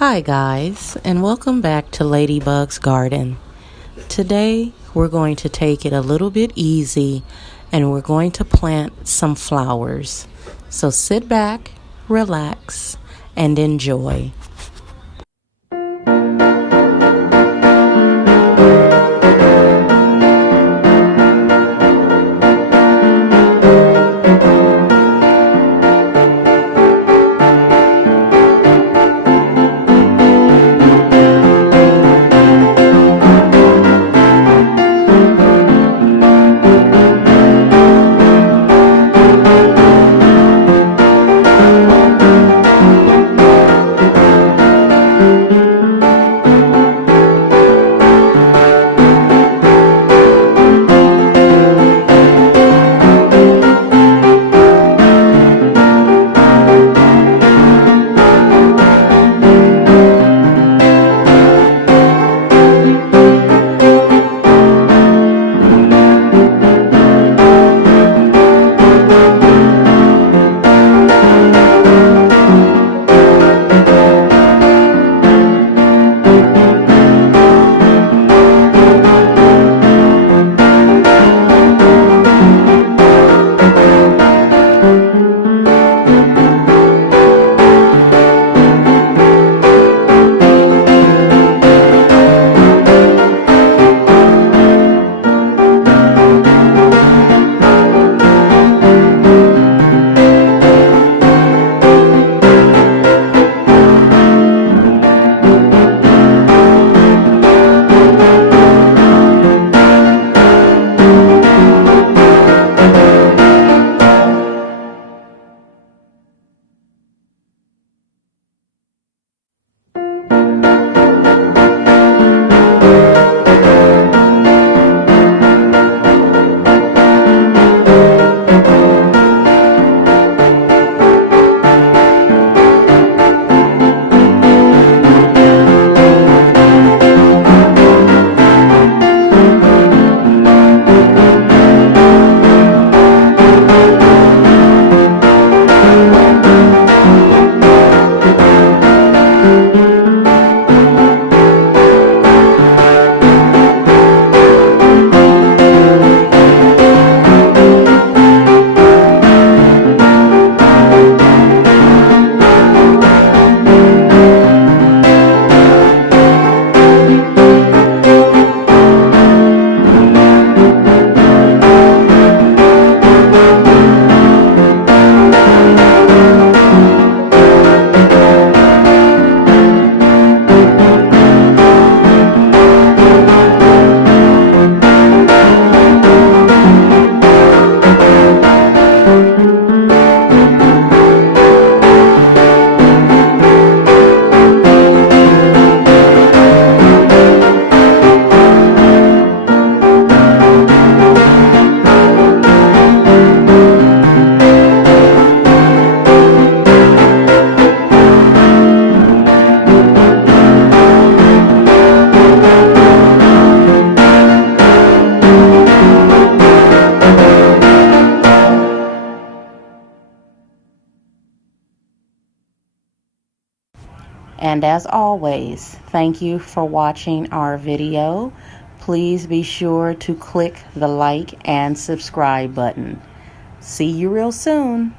Hi, guys, and welcome back to Ladybug's Garden. Today, we're going to take it a little bit easy and we're going to plant some flowers. So sit back, relax, and enjoy. And as always, thank you for watching our video. Please be sure to click the like and subscribe button. See you real soon.